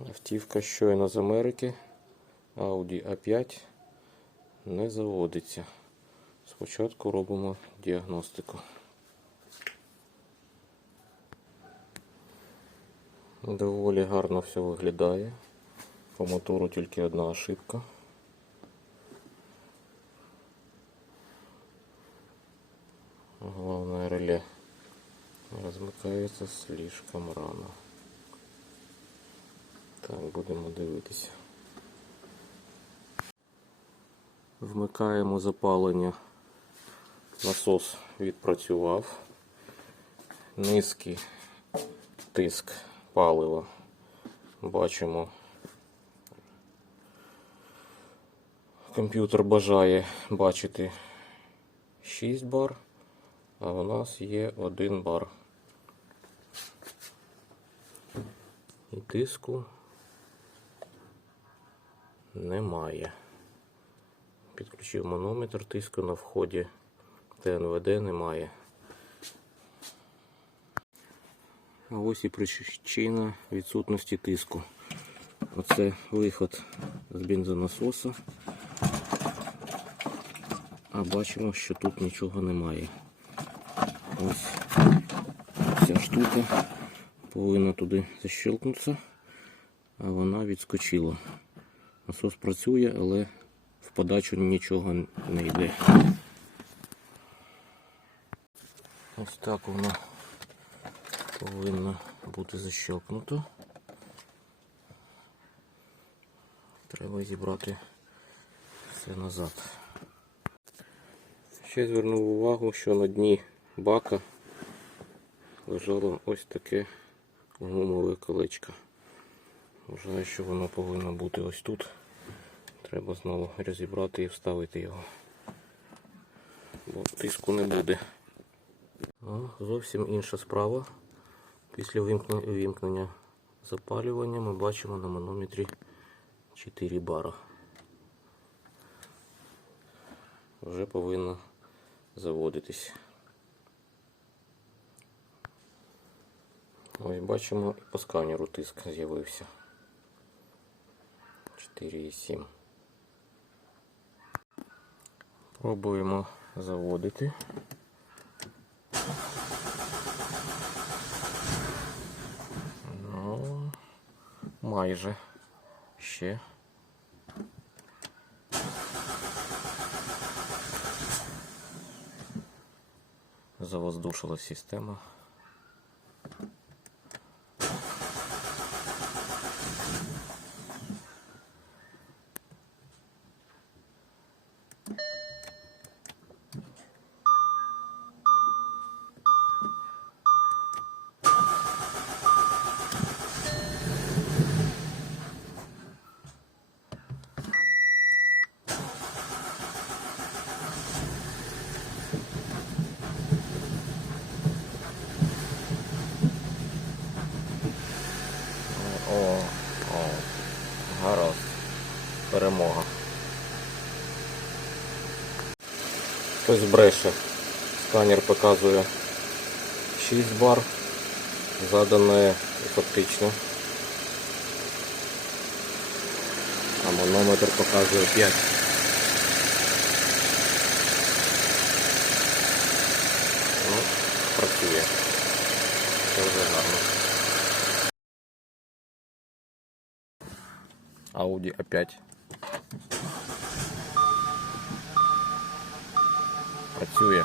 Автівка щойно з Америки. Audi A5 не заводиться. Спочатку робимо діагностику. Доволі гарно все виглядає. По мотору тільки одна ошибка. Главное реле розмикається слишком рано. Так, будемо дивитися. Вмикаємо запалення. Насос відпрацював. Низький тиск палива. Бачимо. Комп'ютер бажає бачити 6 бар, а у нас є 1 бар. І тиску немає. Підключив манометр, тиску на вході ТНВД немає. А ось і причина відсутності тиску. Оце виход з бензонасоса. А бачимо, що тут нічого немає. Ось ця штука повинна туди защелкнутися, а вона відскочила. Насос працює, але в подачу нічого не йде. Ось так воно повинно бути защелкнуто. Треба зібрати все назад. Ще звернув увагу, що на дні бака лежало ось таке гумове колечко. Вважаю, що воно повинно бути ось тут. Треба знову розібрати і вставити його. Бо тиску не буде. Ну, зовсім інша справа. Після вимкнення, запалювання ми бачимо на манометрі 4 бара. Вже повинно заводитись. Ось бачимо по сканеру тиск з'явився. 4,7. Пробуємо заводити. Ну, майже ще. Завоздушила система. Перемога. Хтось бреше. Сканер показує 6 бар. Задане фактично. А манометр показує 5. Ну, працює. Це вже гарно. Audi A5. Працює.